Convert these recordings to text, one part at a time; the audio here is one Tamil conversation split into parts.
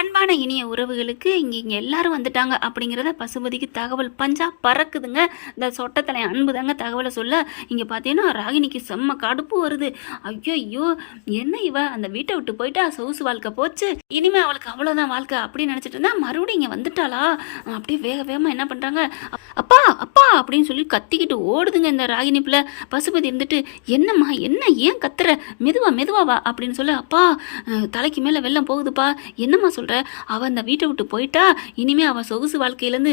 அன்பான இனிய உறவுகளுக்கு இங்கே இங்கே எல்லாரும் வந்துட்டாங்க அப்படிங்கிறத பசுபதிக்கு தகவல் பஞ்சா பறக்குதுங்க. இந்த சொட்டத்தலை அன்பு தாங்க தகவலை சொல்ல. இங்கே பார்த்தீங்கன்னா ராகினிக்கு செம்ம கடுப்பு வருது. ஐயோ ஐயோ என்ன இவ? அந்த வீட்டை விட்டு போயிட்டா சொகுசு வாழ்க்கை போச்சு. இனிமே அவளுக்கு அவ்வளோதான் வாழ்க்கை அப்படின்னு நினச்சிட்டு இருந்தா மறுபடியும் இங்கே வந்துட்டாளா? அப்படியே வேக வேகமாக என்ன பண்ணுறாங்க அப்பா அப்பா அப்படின்னு சொல்லி கத்திக்கிட்டு ஓடுதுங்க இந்த ராகினி பிள்ளை. பசுபதி இருந்துட்டு என்னம்மா என்ன ஏன் கத்துற? மெதுவா மெதுவா வா அப்படின்னு சொல்ல அப்பா தலைக்கு மேலே வெள்ளம் போகுதுப்பா. என்னம்மா சொல்கிற அவள் அந்த வீட்டை விட்டு போயிட்டா? இனிமேல் அவள் சொகுசு வாழ்க்கையிலேருந்து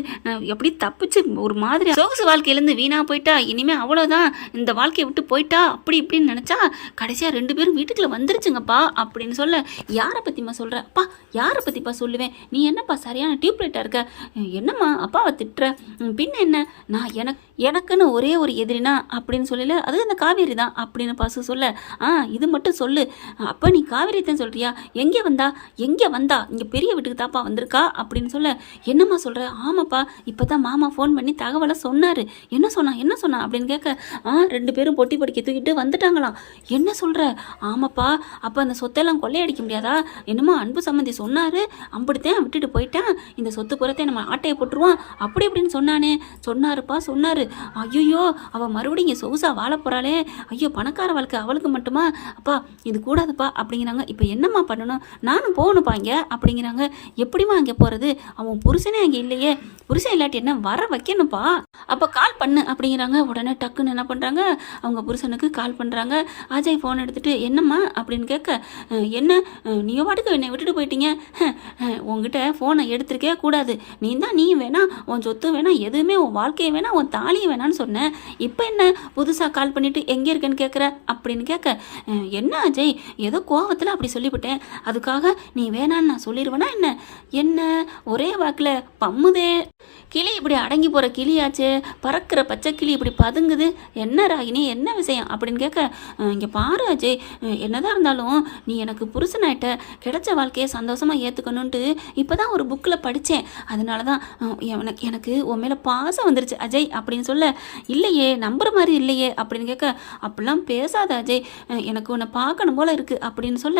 எப்படி தப்பிச்சு ஒரு மாதிரி சொகுசு வாழ்க்கையிலேருந்து வீணாக போயிட்டா? இனிமேல் அவ்வளோதான் இந்த வாழ்க்கையை விட்டு போயிட்டா? அப்படி இப்படின்னு நினச்சா கடைசியாக ரெண்டு பேரும் வீட்டுக்குள்ளே வந்துருச்சுங்கப்பா அப்படின்னு சொல்ல யாரை பற்றிம்மா சொல்கிற அப்பா யாரை பற்றிப்பா சொல்லுவேன்? நீ என்னப்பா சரியான டியூப்லைட்டாக இருக்க? என்னம்மா அப்பாவை திட்டுற? ம், பின்ன என்ன? நான் எனக்கு எனக்குன்னு ஒரே ஒரு எதிரினா? அப்படின்னு சொல்லல அது அந்த காவேரி தான் அப்படின்னு பசு சொல்ல ஆ இது மட்டும் சொல்லு. அப்போ நீ காவேரி தான் சொல்கிறியா எங்கே வந்தா? எங்கே வந்தா? இங்கே பெரிய வீட்டுக்கு தாப்பா வந்திருக்கா அப்படின்னு சொல்ல என்னம்மா சொல்கிற ஆமாப்பா இப்போ தான் மாமா ஃபோன் பண்ணி தகவலை சொன்னார். என்ன சொன்னா என்ன சொன்னா? அப்படின்னு கேட்க ஆ ரெண்டு பேரும் பொட்டி படிக்க தூக்கிட்டு வந்துட்டாங்களாம். என்ன சொல்கிற ஆமாப்பா அப்போ அந்த சொத்தெல்லாம் கொள்ளையடிக்க முடியாதா? என்னமோ அன்பு சம்மந்தி சொன்னார். அம்பிடித்தான் விட்டுட்டு போயிட்டான். இந்த சொத்து புறத்தை நம்ம ஆட்டையை போட்டுருவான். அப்படி இப்படின்னு சொன்னானே. சொன்னாருப்பா சொன்னார். ஐயோ அவள் மறுபடியும் இங்கே சொகுசா வாழ போகிறாளே ஐயோ பணக்கார வாழ்க்கை அவளுக்கு மட்டுமா? அப்பா இது கூடாதுப்பா. அப்படிங்கிறாங்க. இப்போ என்னம்மா பண்ணணும்? நானும் போகணுப்பா இங்கே. அப்படிங்கிறாங்க. எப்படிம்மா அங்கே போகிறது அவன் புருஷனே அங்கே இல்லையே. புருஷன் இல்லாட்டி என்ன வர வைக்கணும்ப்பா? அப்போ கால் பண்ணு அப்படிங்கிறாங்க. உடனே டக்குன்னு என்ன பண்ணுறாங்க அவங்க புருஷனுக்கு கால் பண்ணுறாங்க அஜய் ஃபோன் எடுத்துகிட்டு என்னம்மா? அப்படின்னு கேட்க என்ன? நீ பாட்டுக்கு என்னை விட்டுட்டு போயிட்டீங்க? உங்ககிட்ட ஃபோனை எடுத்திருக்கே கூடாது. நீ தான் நீ வேணா உன் சொத்து வேணா எதுவுமே உன் வாழ்க்கையை வேணா உன் தாலியை வேணான்னு சொன்னேன் இப்போ என்ன? புதுசாக கால் பண்ணிவிட்டு எங்கே இருக்கேன்னு கேட்குற அப்படின்னு கேட்க என்ன அஜய்? ஏதோ கோவத்தில் அப்படி சொல்லிவிட்டேன். அதுக்காக நீ வேணான்னு நான் சொல்லிடுவேனா என்ன? என்ன? ஒரே வாக்கில் பம்முதே. கிளி இப்படி அடங்கி போகிற கிளியாச்சே. பறக்கிற பச்சை கிளி இப்படி பதுங்குது. என்ன ராகினி என்ன விஷயம் அப்படின்னு கேட்க இங்கே பாரு அஜய். என்னதான் இருந்தாலும் நீ எனக்கு புருஷனாயிட்ட கிடைச்ச வாழ்க்கையை சந்தோஷமாக ஏற்றுக்கணுன்ட்டு இப்போ தான் ஒரு புக்கில் படித்தேன் அதனால தான் எனக்கு எனக்கு உன் மேலே பாசம் வந்துருச்சு அஜய் அப்படின்னு சொல்ல இல்லையே நம்புற மாதிரி இல்லையே அப்படின்னு கேட்க அப்படிலாம் பேசாத அஜய். எனக்கு உன்னை பார்க்கணும் போல இருக்குது அப்படின்னு சொல்ல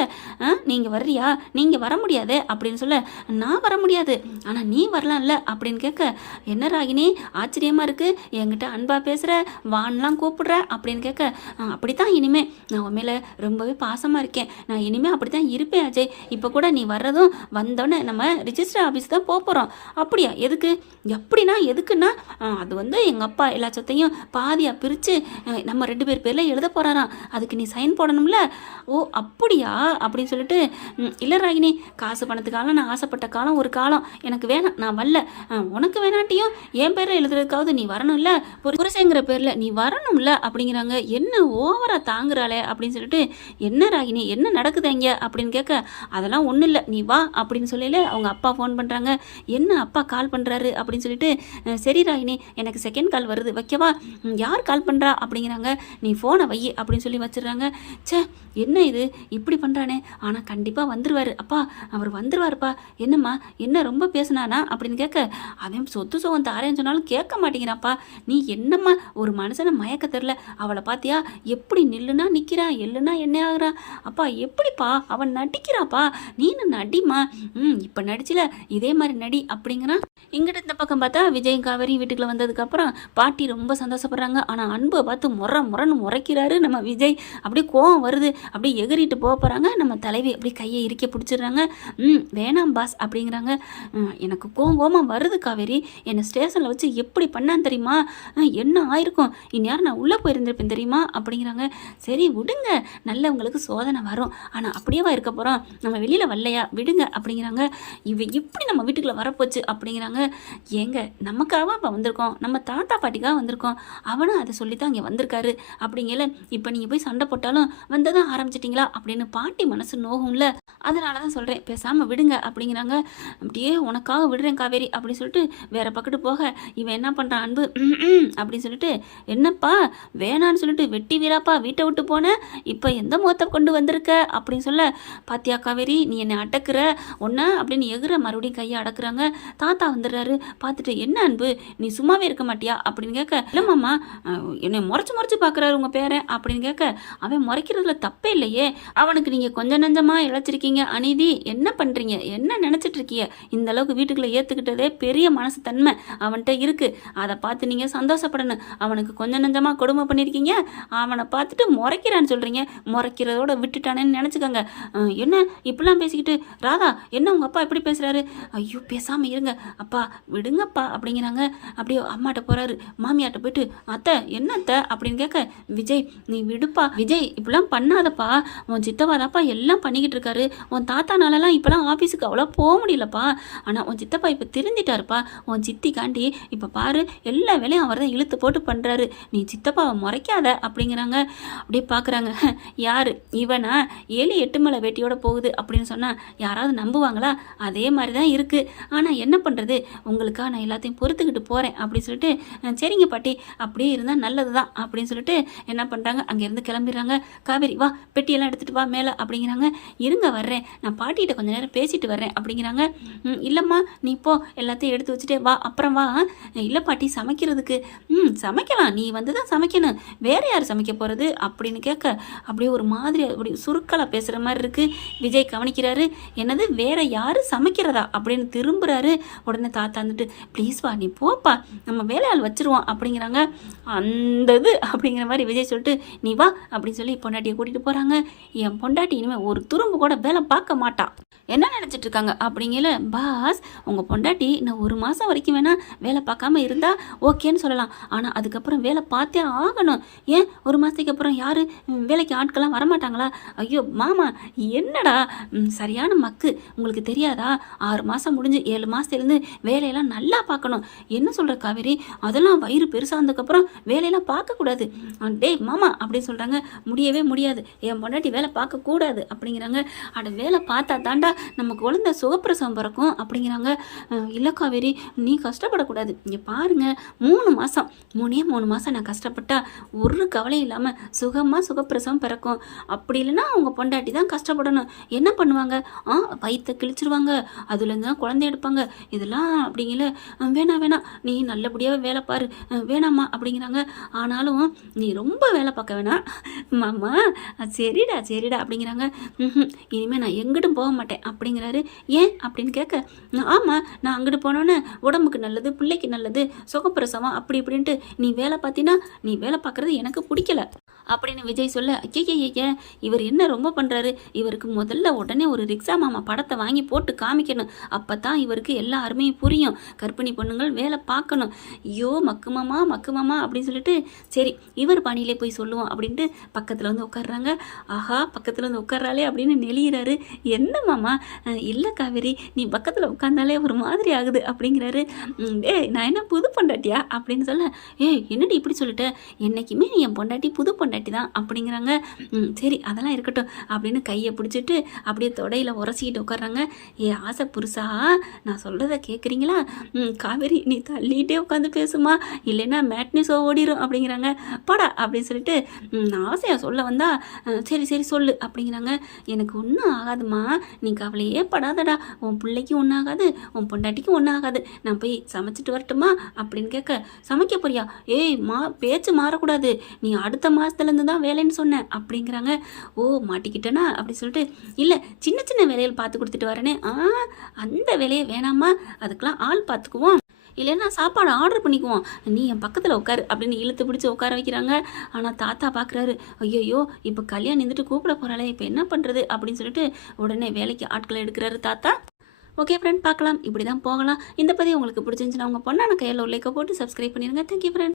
நீங்கள் வர்றியா? நீங்கள் வர முடியாதே அப்படின்னு சொல்ல நான் வர முடியாது. ஆனால் நீ வரலாம்ல? அப்படின்னு கேட்க என்ன ராகினி ஆச்சரியமாக இருக்குது என்கிட்ட அன்பாக பேசுகிற வான்லாம் கூப்பிடுற அப்படின்னு கேட்க அப்படித்தான் இனிமே. நான் உன் மேலே ரொம்பவே பாசமாக இருக்கேன். நான் இனிமே அப்படி தான் இருப்பேன் அஜய். இப்போ கூட நீ வர்றதும் வந்தோடனே நம்ம ரிஜிஸ்டர் ஆஃபீஸ் தான் போக போகிறோம் அப்படியா? எதுக்கு? எப்படின்னா எதுக்குன்னா? அது வந்து எங்கள் அப்பா எல்லா சொத்தையும் பாதியாக பிரித்து நம்ம ரெண்டு பேர் பேரில் எழுத போகிறாராம் அதுக்கு நீ சைன் போடணும்ல? ஓ அப்படியா? அப்படின்னு சொல்லிட்டு இல்லை ராகினி. காசு பணத்துக்காக நான் ஆசைப்பட்ட காலம் ஒரு காலம். எனக்கு வேணாம் நான் வரல. உனக்கு வேணாட்டியும் என் பேரில் எழுதுறதுக்காவது நீ வரணும்ல? புரு- புருஷங்கிற பேரில் நீ வரணும்ல? அப்படிங்கிறாங்க. என்ன ஓவராக தாங்குறாளே அப்படின்னு சொல்லிட்டு என்ன ராகினி என்ன நடக்குது இங்க? அப்படின்னு கேட்க அதெல்லாம் ஒன்றும் இல்லை. நீ வா அப்படின்னு சொல்லல அவங்க அப்பா ஃபோன் பண்ணுறாங்க என்ன அப்பா கால் பண்ணுறாரு அப்படின்னு சொல்லிட்டு சரி ராகினி எனக்கு செகண்ட் கால் வருது. வைக்கவா? யார் கால் பண்ணுறா அப்படிங்கிறாங்க. நீ ஃபோனை வை அப்படின்னு சொல்லி வச்சிடுறாங்க. ச்சே என்ன இது? இப்படி பண்ணுறானே ஆனால் கண்டிப்பாக வந்துடுவார் அப்பா அவர் வந்துருவாருப்பா. என்னம்மா என்ன ரொம்ப பேசுனானா? அப்படின்னு கேட்க அவன் சொத்து சுகம் தாரேன்னு சொன்னாலும் கேட்க மாட்டேங்கிறாப்பா நீ என்னம்மா ஒரு மனுஷனை மயக்க தெரில அவளை பார்த்தியா எப்படி நில்லுனா நிற்கிறா எல்லுனா என்ன ஆகுறா? அப்பா எப்படிப்பா? அவன் நடிக்கிறாப்பா? நீனு நடிமா ம் இப்போ நடிச்சில. இதே மாதிரி நடி அப்படிங்கிறான். இங்கிட்ட இந்த பக்கம் பார்த்தா விஜய் காவேரி வீட்டுக்குள்ள வந்ததுக்கப்புறம் பாட்டி ரொம்ப சந்தோஷப்படுறாங்க. ஆனால் அன்பை பார்த்து முறை முறைன்னு முறைக்கிறாரு நம்ம விஜய். அப்படியே கோவம் வருது. அப்படியே எகிறிட்டு போக போகிறாங்க நம்ம தலைவி அப்படியே கையை இறுக்கி பிடிச்சிடுறாங்க. ம் வேணாம் பாஸ் அப்படிங்கிறாங்க. எனக்கு கோங்கோமாக வருது காவேரி. என்னை ஸ்டேஷனில் வச்சு எப்படி பண்ணான்னு தெரியுமா? என்ன ஆயிருக்கும்? இந்நேரம் நான் உள்ளே போயிருந்திருப்பேன் தெரியுமா? அப்படிங்கிறாங்க. சரி விடுங்க. நல்லவங்களுக்கு சோதனை வரும். ஆனால் அப்படியேவா இருக்க போகிறோம் நம்ம வெளியில் வரலையா? விடுங்க அப்படிங்கிறாங்க. இவ இப்படி நம்ம வீட்டுக்குள்ளே வரப்போச்சு? அப்படிங்கிறாங்க. ஏங்க நமக்காக இப்போ வந்திருக்கோம்? நம்ம தாத்தா பாட்டிக்காக வந்திருக்கோம். அவனும் அதை சொல்லி தான் இங்கே வந்திருக்காரு. அப்படிங்கல இப்போ நீங்கள் போய் சண்டை போட்டாலும் வந்ததான் ஆரம்பிச்சிட்டிங்களா? அப்படின்னு பாட்டி மனசு நோகும்ல. அதனால தான் சொல்கிறேன் பேசாமல் விடுங்க அப்படிங்கிறாங்க. அப்படியே உனக்காக விடுறேன் காவேரி அப்படின்னு சொல்லிட்டு வேற பக்கத்து போக இவன் என்ன பண்ணுறான் அன்பு? அப்படின்னு சொல்லிட்டு என்னப்பா வேணான்னு சொல்லிட்டு வெட்டி வீராப்பா வீட்டை விட்டு போனேன் இப்போ எந்த முகத்தை கொண்டு வந்திருக்க? அப்படின்னு சொல்ல பாத்தியா காவேரி நீ என்னை அடக்குற? ஒன்று அப்படின்னு எகுற மறுபடியும் கையை அடக்குறாங்க. தாத்தா வந்துடுறாரு. பார்த்துட்டு என்ன அன்பு? நீ சும்மாவே இருக்க மாட்டியா? அப்படின்னு கேட்க இல்லை மாமா என்னை முறைச்சு முறைச்சு பார்க்குறாரு உங்கள் பேரன். அப்படின்னு கேட்க அவன் முறைக்கிறதுல தப்பே இல்லையே. அவனுக்கு நீங்கள் கொஞ்சம் நஞ்சமாக இழைச்சிருக்கீங்க. அநீதி என்ன பண்ணுற பண்ணுறீங்க என்ன நினச்சிட்டு இருக்கீங்க? இந்த அளவுக்கு வீட்டுக்குள்ளே ஏற்றுக்கிட்டதே பெரிய மனசு தன்மை அவன்கிட்ட இருக்குது அதை பார்த்து நீங்கள் சந்தோஷப்படணும். அவனுக்கு கொஞ்சம் நஞ்சமாக கொடுமை பண்ணியிருக்கீங்க அவனை பார்த்துட்டு முறைக்கிறான்னு சொல்கிறீங்க முறைக்கிறதோட விட்டுட்டானேன்னு நினச்சிக்கோங்க. என்ன? இப்படிலாம் பேசிக்கிட்டு ராதா என்ன உங்கள் அப்பா எப்படி பேசுகிறாரு ஐயோ பேசாமல் இருங்க. அப்பா விடுங்கப்பா அப்படிங்கிறாங்க. அப்படியே அம்மாட்ட போகிறாரு மாமியாட்ட போயிட்டு அத்தை என்ன அத்தை? அப்படின்னு கேட்க விஜய் நீ விடுப்பா. விஜய் இப்படிலாம் பண்ணாதப்பா. உன் சித்தப்பா தாப்பா எல்லாம் பண்ணிக்கிட்டு இருக்காரு. உன் தாத்தானாலலாம் இப்போலாம் ஆஃபீஸுக்கு அவ்வளோ போக முடியலப்பா. ஆனால் உன் சித்தப்பா இப்போ திருந்திட்டாருப்பா உன் சித்திக்காண்டி இப்போ பாரு எல்லா வேலையும் அவர் தான் இழுத்து போட்டு பண்ணுறாரு நீ சித்தப்பாவை முறைக்காத அப்படிங்கிறாங்க. அப்படியே பார்க்குறாங்க யார்? இவனா? ஏழு எட்டு மலை வேட்டியோட போகுது அப்படின்னு சொன்னால் யாராவது நம்புவாங்களா? அதே மாதிரி தான் இருக்குது ஆனால் என்ன பண்ணுறது உங்களுக்காக நான் எல்லாத்தையும் பொறுத்துக்கிட்டு போகிறேன் அப்படின்னு சொல்லிட்டு சரிங்க பாட்டி. அப்படியே இருந்தால் நல்லது தான் அப்படின்னு சொல்லிட்டு என்ன பண்ணுறாங்க அங்கேருந்து கிளம்பிடுறாங்க. காவேரி வா பெட்டியெல்லாம் எடுத்துகிட்டு வா மேலே. அப்படிங்கிறாங்க. இருங்க வர்றேன். நான் பாட்டிகிட்ட கொஞ்சம் நேரம் பேசிட்டு வர்றேன் அப்படிங்கிறாங்க. இல்லைம்மா நீ போ எல்லாத்தையும் எடுத்து வச்சுட்டு வா அப்புறம் வா. இல்லை பாட்டி சமைக்கிறதுக்கு ம் சமைக்கலாம். நீ வந்து தான் சமைக்கணும். வேறு யார் சமைக்க போகிறது அப்படின்னு கேட்க அப்படியே ஒரு மாதிரி அப்படி சுருக்கலாக பேசுகிற மாதிரி இருக்குது விஜய் கவனிக்கிறாரு என்னது வேறு யார் சமைக்கிறதா? அப்படின்னு திரும்புகிறாரு உடனே தாத்தா வந்துட்டு ப்ளீஸ் வா நீ போப்பா. நம்ம வேலையால் வச்சிருவோம். அப்படிங்கிறாங்க. அந்த இது அப்படிங்கிற மாதிரி விஜய் சொல்லிட்டு நீ வா அப்படின்னு சொல்லி பொண்டாட்டியை கூட்டிகிட்டு போகிறாங்க என் பொண்டாட்டி இனிமேல் ஒரு துரும்பு கூட வேலை பார்க்க மாட்டா. என்ன நினச்சிட்டு இருக்காங்க அப்படிங்கல பாஸ் உங்கள் பொண்டாட்டி நான் ஒரு மாதம் வரைக்கும் வேணால் வேலை பார்க்காம இருந்தால் ஓகேன்னு சொல்லலாம். ஆனால் அதுக்கப்புறம் வேலை பார்த்தே ஆகணும். ஏன்? ஒரு மாதத்துக்கு அப்புறம் யார் வேலைக்கு ஆட்கள்லாம் வரமாட்டாங்களா? ஐயோ மாமா என்னடா? சரியான மக்கு. உங்களுக்கு தெரியாதா? ஆறு மாதம் முடிஞ்சு ஏழு மாதத்துலேருந்து வேலையெல்லாம் நல்லா பார்க்கணும். என்ன சொல்கிற காவேரி? அதெல்லாம் வயிறு பெருசாக வந்ததுக்கப்புறம் வேலையெல்லாம் பார்க்கக்கூடாது. டேய் மாமா அப்படின்னு சொல்கிறாங்க முடியவே முடியாது. என் பொண்டாட்டி வேலை பார்க்கக்கூடாது. அப்படிங்கிறாங்க. அட வேலை பார்த்தா தாண்டா நம்ம குழந்தை சுகப்பிரசவம் பிறக்கும் அப்படிங்கிறாங்க. இல்லை காவேரி நீ கஷ்டப்படக்கூடாது. இங்கே பாருங்க மூணு மாதம் மூணே மூணு மாதம் நான் கஷ்டப்பட்டா ஒரு கவலையும் இல்லாமல் சுகமாக சுகப்பிரசவம் பிறக்கும். அப்படி இல்லைன்னா அவங்க பொண்டாட்டி தான் கஷ்டப்படணும். என்ன பண்ணுவாங்க? ஆ வயிற்றை கிழிச்சிருவாங்க. அதுலேருந்து தான் குழந்தை எடுப்பாங்க. இதெல்லாம் அப்படிங்கல வேணாம் வேணாம். நீ நல்லபடியாக வேலை பாரு. வேணாம்மா அப்படிங்கிறாங்க. ஆனாலும் நீ ரொம்ப வேலை பார்க்க வேணாம். மாமா சரிடா சரிடா அப்படிங்கிறாங்க. ம்ஹும். இனிமேல் நான் எங்கிட்டும் போக மாட்டேன். அப்படிங்கிறாரு. ஏன் அப்படின்னு கேட்க ஆமாம் நான் அங்கிட்டு போனோன்னே உடம்புக்கு நல்லது பிள்ளைக்கு நல்லது சுகப்பிரசவம் அப்படி இப்படின்ட்டு நீ வேலை பார்த்தினா நீ வேலை பார்க்குறது எனக்கு பிடிக்கல அப்படின்னு விஜய் சொல்ல ஐய இவர் என்ன ரொம்ப பண்ணுறாரு இவருக்கு முதல்ல உடனே ஒரு ரிக்ஷா மாமா படத்தை வாங்கி போட்டு காமிக்கணும். அப்போ தான் இவருக்கு எல்லா அருமையும் புரியும். கற்பிணி பொண்ணுங்கள் வேலை பார்க்கணும். ஐயோ மக்குமாமா மக்குமாமா அப்படின்னு சொல்லிட்டு சரி இவர் பணியிலே போய் சொல்லுவோம் அப்படின்ட்டு பக்கத்தில் வந்து உட்கார்றாங்க. ஆஹா பக்கத்தில் வந்து உட்கார்றாளே அப்படின்னு நெளியிறாரு. என்ன மாமா? இல்லை காவேரி நீ பக்கத்தில் உட்காந்தாலே ஒரு மாதிரி ஆகுது. அப்படிங்கிறாரு. ஏய் நான் என்ன புது பொண்டாட்டியா? அப்படின்னு சொல்ல ஏய் என்னடி இப்படி சொல்லிட்ட? என்னைக்குமே நீ என் பொண்டாட்டி புது பொண்டாட்டி தான். அப்படிங்கிறாங்க. "ம், சரி அதெல்லாம் இருக்கட்டும். அப்படின்னு கையை பிடிச்சிட்டு அப்படியே தொடையில் உரசிக்கிட்டு உட்கார்றாங்க. ஏ ஆசை புருஷா நான் சொல்கிறத கேட்குறீங்களா காவேரி நீ தள்ளிகிட்டே உட்காந்து பேசுமா இல்லைன்னா மேட்னி ஷோ ஓடிடும் அப்படிங்கிறாங்க. படா அப்படின்னு சொல்லிட்டு நான் ஆசையாக சொல்ல வந்தா சரி சரி சொல்லு. அப்படிங்கிறாங்க. எனக்கு ஒன்றும் ஆகாதுமா நீ கவலையே படாதடா. உன் பிள்ளைக்கு ஒன்றாகாது உன் பொண்டாட்டிக்கு ஒன்றும் ஆகாது நான் போய் சமைச்சிட்டு வரட்டுமா? அப்படின்னு கேட்க சமைக்க போறியா? ஏய் மா பேச்சு மாறக்கூடாது. நீ அடுத்த மாதத்துலேருந்து தான் வேலைன்னு சொன்னேன் அப்படிங்கிறாங்க. ஓ மாட்டிக்கிட்டேனா? அப்படி சொல்லிட்டு இல்லை சின்ன சின்ன வேலையில் பார்த்து கொடுத்துட்டு வரேனே. ஆ அந்த வேலையை வேணாமா? அதுக்கெலாம் ஆள் பார்த்துக்குவோம். இல்லைன்னா சாப்பாடு ஆர்டர் பண்ணிக்குவோம். நீ என் பக்கத்தில் உட்காரு அப்படின்னு இழுத்து பிடிச்சி உட்கார வைக்கிறாங்க. ஆனால் தாத்தா பார்க்குறாரு ஐயோ இப்போ கல்யாணம் இருந்துட்டு கூப்பிட போகிறாளே இப்போ என்ன பண்ணுறது அப்படின்னு சொல்லிட்டு உடனே வேலைக்கு ஆட்களை எடுக்கிறாரு தாத்தா. ஓகே ஃப்ரெண்ட் பார்க்கலாம் இப்படி தான் போகலாம். இந்த பதிவு உங்களுக்கு பிடிச்சிருந்துச்சுன்னா உங்கள் பொண்ணான கையில் உள்ளேக்க போட்டு சப்ஸ்கிரைப் பண்ணிடுங்க. Thank you friend